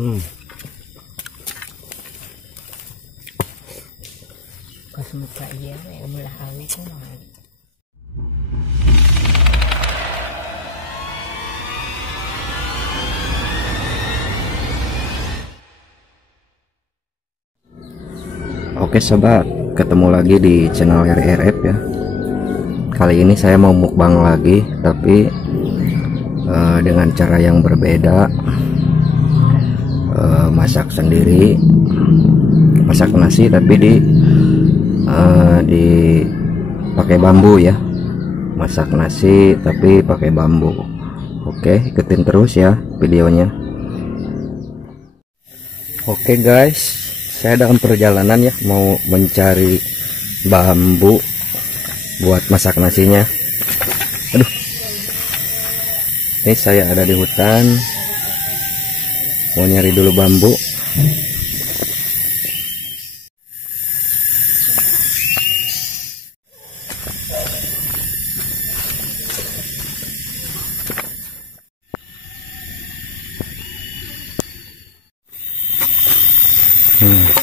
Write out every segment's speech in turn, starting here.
Pas muka iya ulah awi kumaha. Oke sobat, ketemu lagi di channel RRF ya. Kali ini saya mau mukbang lagi, tapi dengan cara yang berbeda. Masak sendiri, masak nasi tapi pakai bambu ya. Masak nasi tapi pakai bambu. Oke, ikutin terus ya videonya. Oke guys, saya dalam perjalanan ya, mau mencari bambu buat masak nasinya. Aduh, ini saya ada di hutan, mau nyari dulu bambu.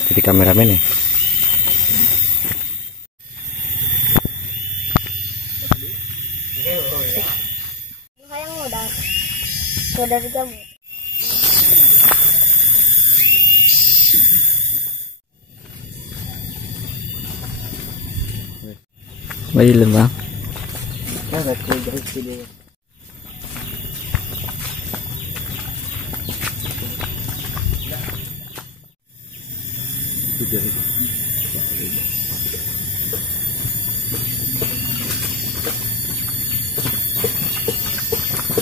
Jadi kameramen ya. Sayang udah jamu. Bayi lembang.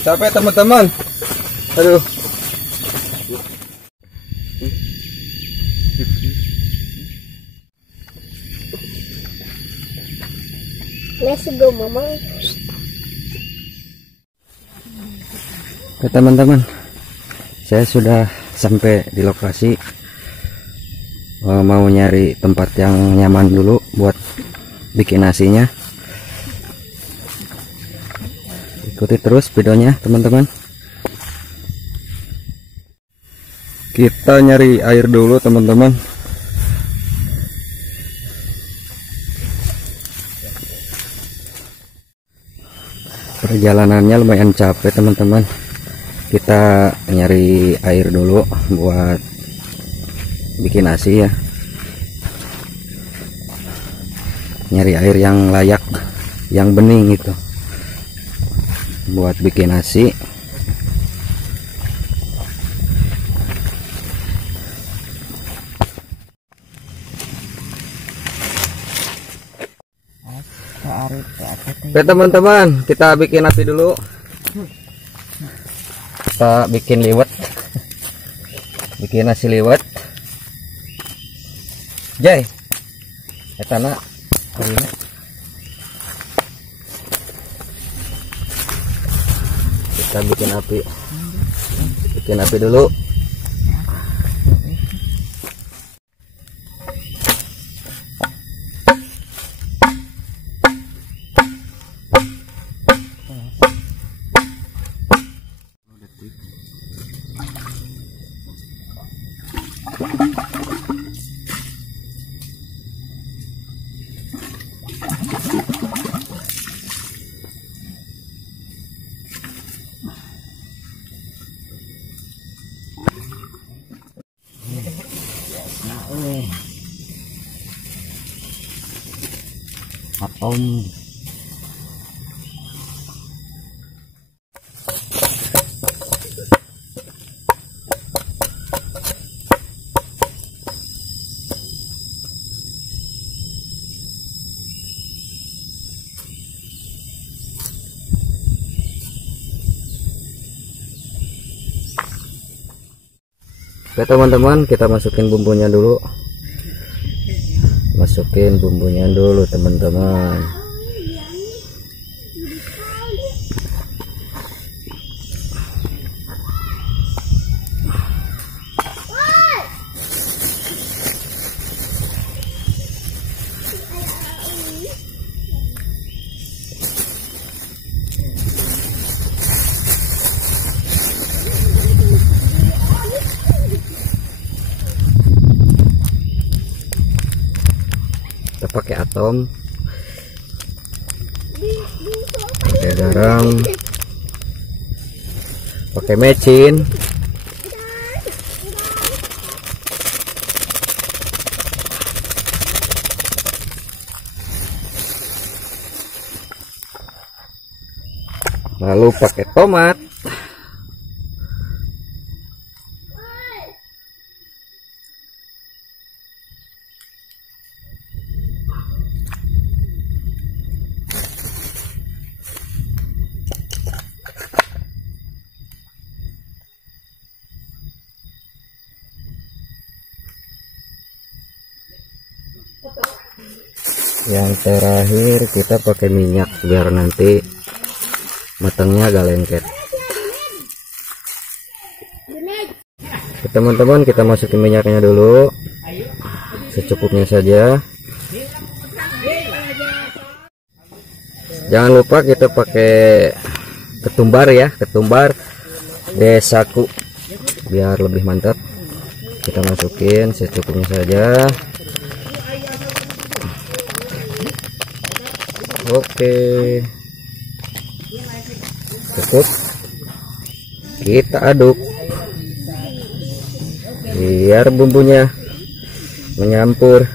Capek teman-teman. Aduh. Let's go mama. Oke teman-teman, saya sudah sampai di lokasi. Mau nyari tempat yang nyaman dulu buat bikin nasinya. Ikuti terus videonya teman-teman. Kita nyari air dulu teman-teman. Perjalanannya lumayan capek teman-teman. Kita nyari air dulu buat bikin nasi ya. Nyari air yang layak, yang bening gitu buat bikin nasi. Oke teman-teman, kita bikin api dulu. Kita bikin liwet. Bikin nasi liwet. Jai. Etana. Kita bikin api dulu. Atom. Oke teman-teman, kita masukin bumbunya dulu. Masukin bumbunya dulu teman-teman. pakai atom, pakai garam, pakai mecin. Lalu pakai tomat. Yang terakhir kita pakai minyak biar nanti matangnya agak lengket. Teman-teman, kita masukin minyaknya dulu secukupnya saja. Jangan lupa kita pakai ketumbar ya, ketumbar desaku biar lebih mantap. Kita masukin secukupnya saja. Oke, cukup. Kita aduk biar bumbunya menyampur.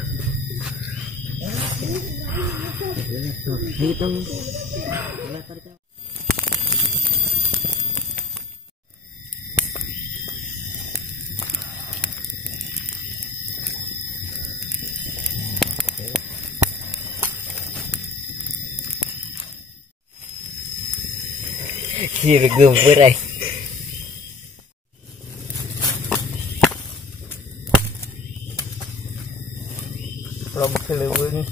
Sirgum berai. Belum keleweng.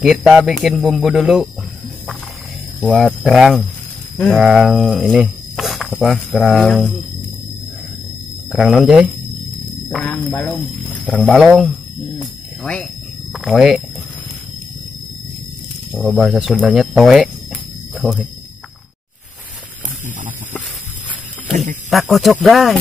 Kita bikin bumbu dulu buat kerang. Kerang ini apa? Kerang non Jay? Kerang balong. Kerang balong. Toe. Toe. Kalau bahasa Sundanya toe. Toe. Tak kocok guys.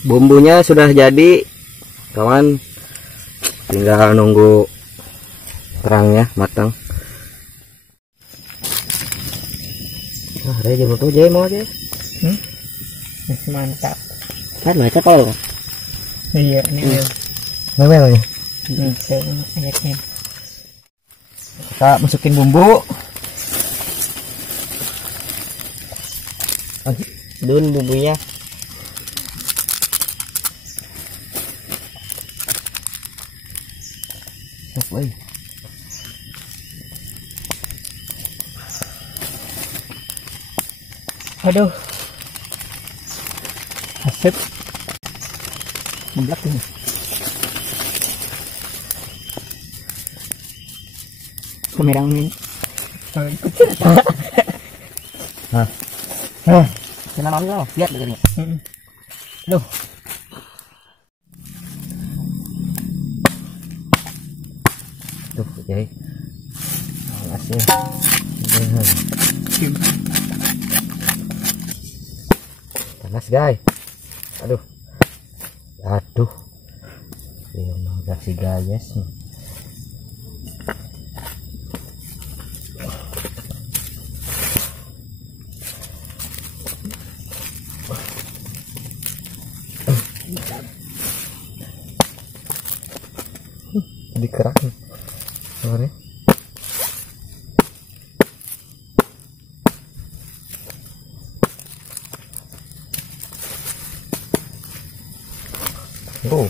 Bumbunya sudah jadi kawan, tinggal nunggu kerangnya matang. Nah, ada jam tuh Jay mau aja. Mantap. Kan mereka kalau Iya, ini. Memel nih. Ayatnya. Kita masukin bumbu. Dun bumbunya. Aduh, asap memblak ini. Kemerang ini. Kena nol, lihat begini. Loh. Tuh, Jay. Makasih. Panas guys. Aduh. Ini udah si guys. Dikerak. Oh.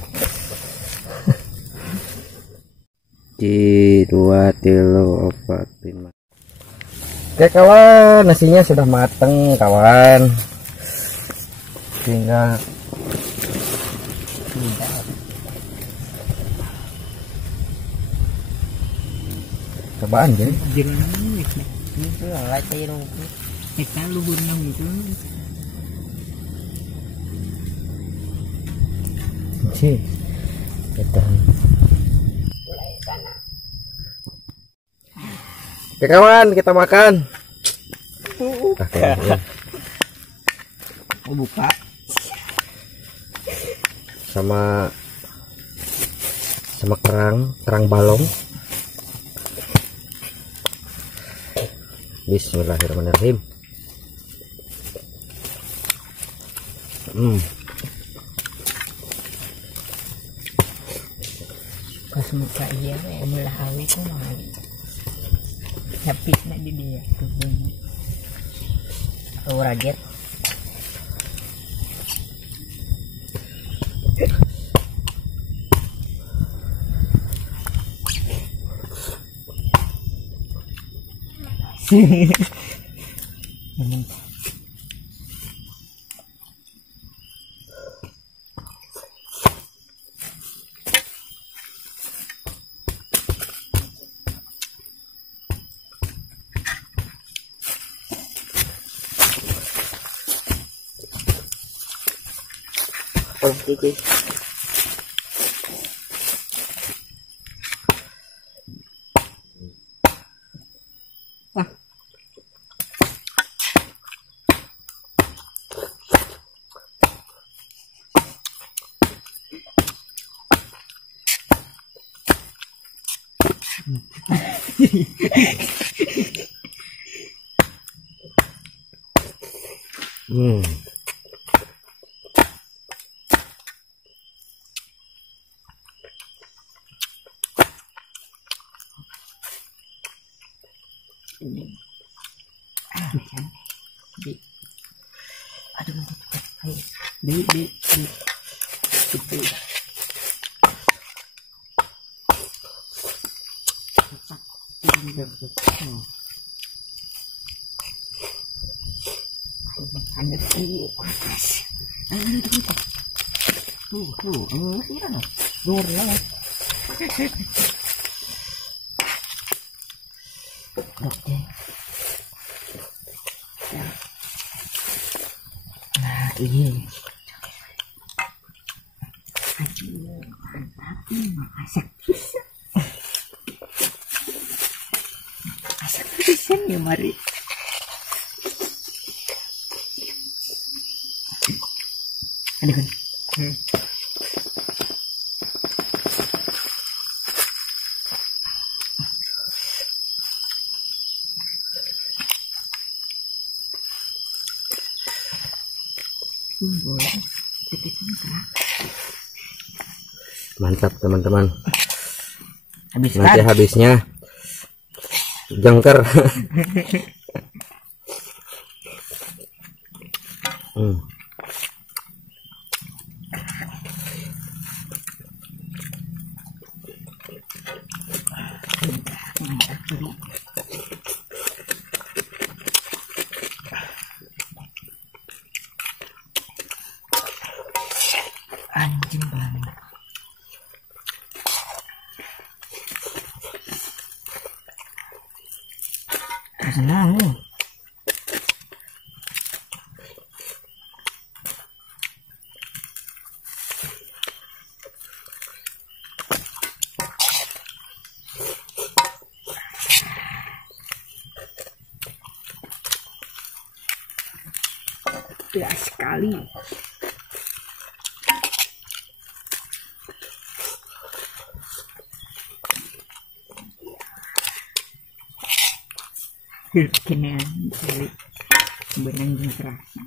Ci 2 3 4 5. Oke kawan, nasinya sudah mateng kawan. Tinggal cobaan jadi. Itu lah tayo dong. Kita luhur nang itu. Ci. Kita. Oke kawan, kita makan. Ya. Oh buka. Sama kerang balong. Bismillahirrahmanirrahim. Pas muka iya mulah awi ko mahal. Napit na di dia tubig. Oh raget. Di itu ada tuh iya nah luar lah oke nah iya masak bisa ya mari ada kan mantap teman-teman. habiskan Nanti habisnya jengker. anjing banget senang nih ya sekali kena benang yang terasa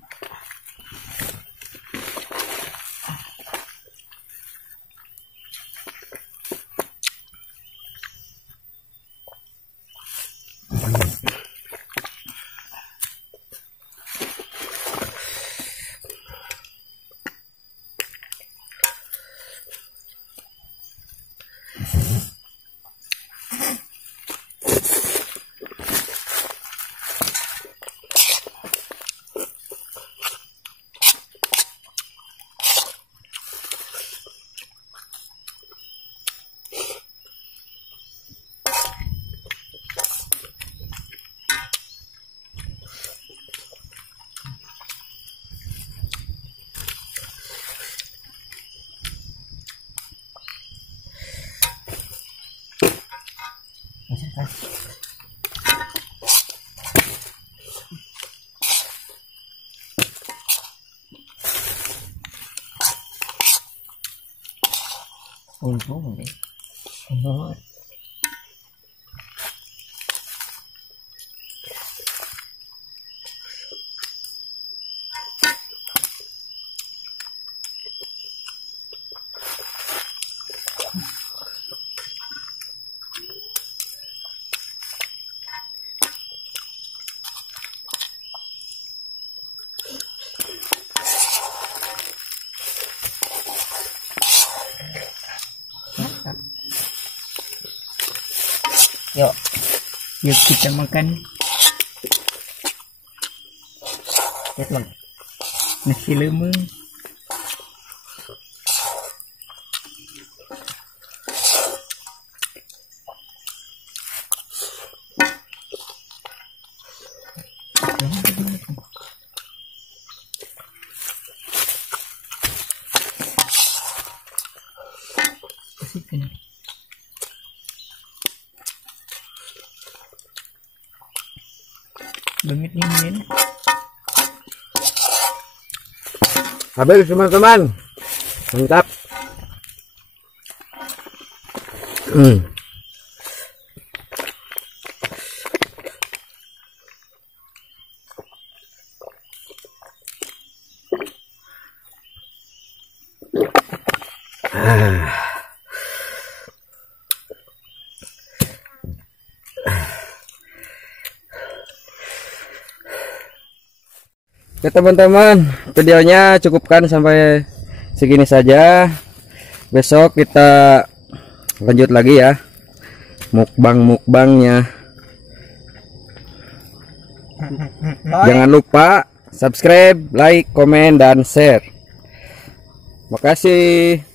Untung deh. Oh. Yuk kita makan. Lihat lang. Nasi lemeng. Bengit ini. Habis teman-teman, mantap. Oke teman-teman, videonya cukupkan sampai segini saja. Besok kita lanjut lagi ya mukbangnya. Jangan lupa subscribe, like, komen, dan share. Makasih.